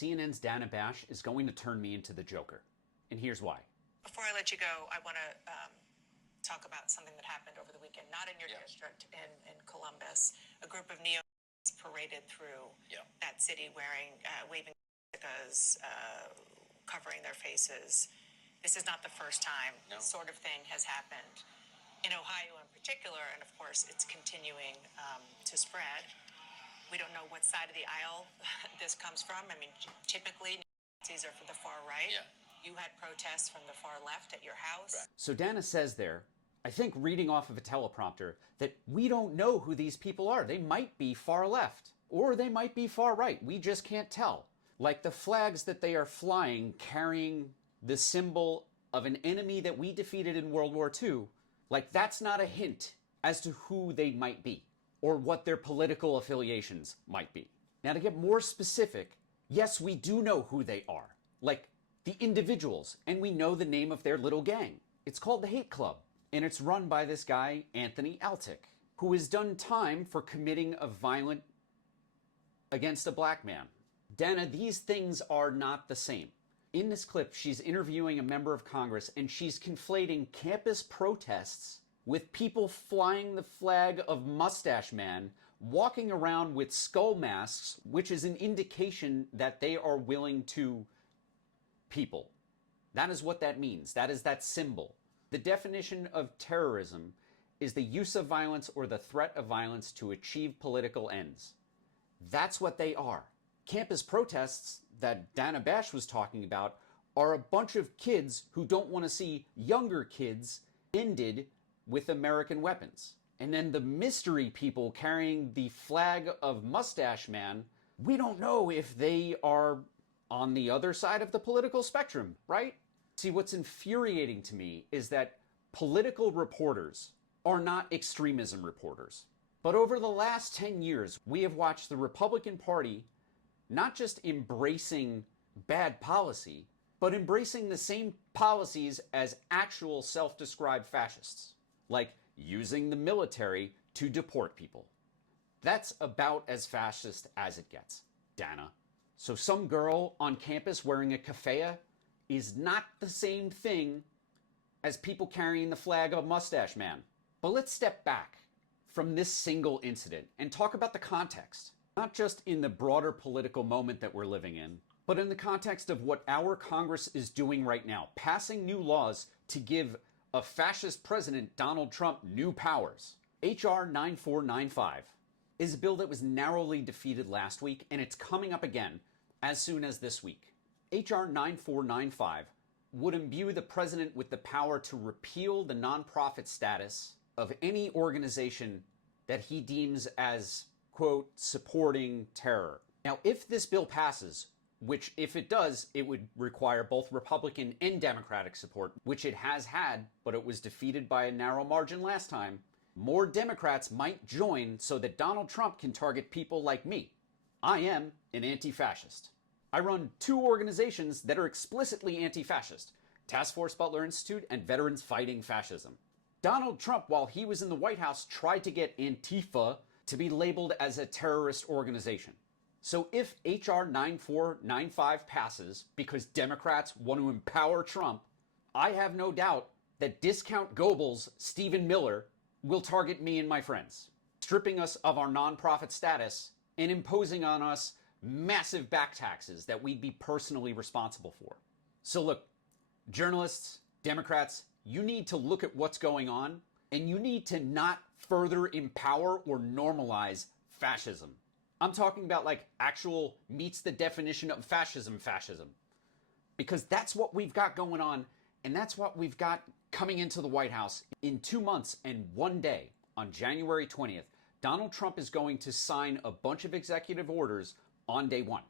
CNN's Dana Bash is going to turn me into the Joker. And here's why. Before I let you go, I want to talk about something that happened over the weekend, not in your district, in Columbus. A group of neo-Nazis paraded through that city waving swastikas, covering their faces. This is not the first time this sort of thing has happened in Ohio in particular, and of course it's continuing to spread. We don't know what side of the aisle this comes from. I mean, typically Nazis are from the far right. You had protests from the far left at your house. So Dana says there, I think reading off of a teleprompter, that we don't know who these people are. They might be far left, or they might be far right. We just can't tell. Like the flags that they are flying carrying the symbol of an enemy that we defeated in World War II, like that's not a hint as to who they might be or what their political affiliations might be. Now, to get more specific, yes, we do know who they are, like the individuals, and we know the name of their little gang. It's called the Hate Club, and it's run by this guy, Anthony Altick, who has done time for committing a violent against a black man. Dana, these things are not the same. In this clip, she's interviewing a member of Congress, and she's conflating campus protests with people flying the flag of Mustache Man, walking around with skull masks, which is an indication that they are willing to people. That is what that means. That is that symbol. The definition of terrorism is the use of violence or the threat of violence to achieve political ends. That's what they are. Campus protests that Dana Bash was talking about are a bunch of kids who don't want to see younger kids ended with American weapons. And then the mystery people carrying the flag of Mustache Man, we don't know if they are on the other side of the political spectrum, right? See, what's infuriating to me is that political reporters are not extremism reporters. But over the last 10 years, we have watched the Republican Party not just embracing bad policy, but embracing the same policies as actual self-described fascists, like using the military to deport people. That's about as fascist as it gets, Dana. So some girl on campus wearing a keffiyeh is not the same thing as people carrying the flag of Mustache Man. But let's step back from this single incident and talk about the context, not just in the broader political moment that we're living in, but in the context of what our Congress is doing right now, passing new laws to give a fascist president, Donald Trump, new powers. H.R. 9495 is a bill that was narrowly defeated last week, and it's coming up again as soon as this week. H.R. 9495 would imbue the president with the power to repeal the nonprofit status of any organization that he deems as, quote, supporting terror. Now, if this bill passes, which if it does, it would require both Republican and Democratic support, which it has had, but it was defeated by a narrow margin last time, more Democrats might join so that Donald Trump can target people like me. I am an anti-fascist. I run two organizations that are explicitly anti-fascist, Task Force Butler Institute and Veterans Fighting Fascism. Donald Trump, while he was in the White House, tried to get Antifa to be labeled as a terrorist organization. So if H.R. 9495 passes because Democrats want to empower Trump, I have no doubt that discount Goebbels' Stephen Miller will target me and my friends, stripping us of our nonprofit status and imposing on us massive back taxes that we'd be personally responsible for. So look, journalists, Democrats, you need to look at what's going on, and you need to not further empower or normalize fascism. I'm talking about like actual meets the definition of fascism. Because that's what we've got going on, and that's what we've got coming into the White House in 2 months and 1 day. On January 20th, Donald Trump is going to sign a bunch of executive orders on day one.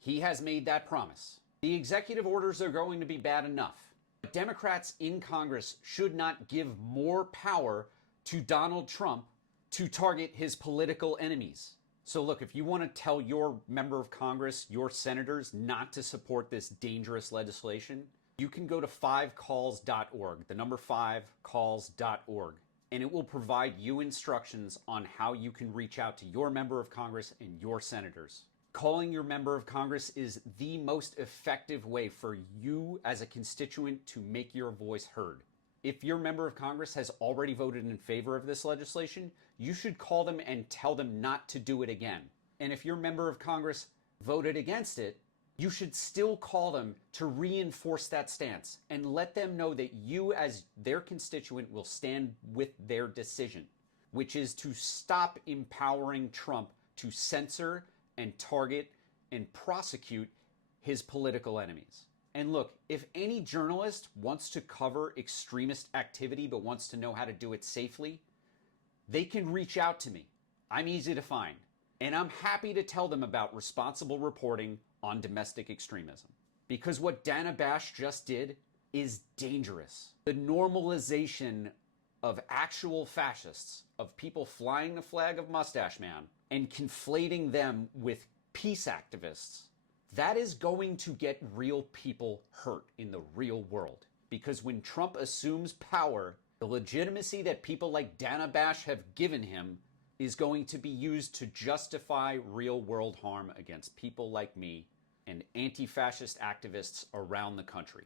He has made that promise. The executive orders are going to be bad enough. But Democrats in Congress should not give more power to Donald Trump to target his political enemies. So look, if you want to tell your member of Congress, your senators, not to support this dangerous legislation, you can go to 5calls.org, the number 5calls.org, and it will provide you instructions on how you can reach out to your member of Congress and your senators. Calling your member of Congress is the most effective way for you as a constituent to make your voice heard. If your member of Congress has already voted in favor of this legislation, you should call them and tell them not to do it again. And if your member of Congress voted against it, you should still call them to reinforce that stance and let them know that you as their constituent will stand with their decision, which is to stop empowering Trump to censor and target and prosecute his political enemies. And look, if any journalist wants to cover extremist activity but wants to know how to do it safely, they can reach out to me. I'm easy to find. And I'm happy to tell them about responsible reporting on domestic extremism. Because what Dana Bash just did is dangerous. The normalization of actual fascists, of people flying the flag of Mustache Man, and conflating them with peace activists, that is going to get real people hurt in the real world. Because when Trump assumes power, the legitimacy that people like Dana Bash have given him is going to be used to justify real-world harm against people like me and anti-fascist activists around the country.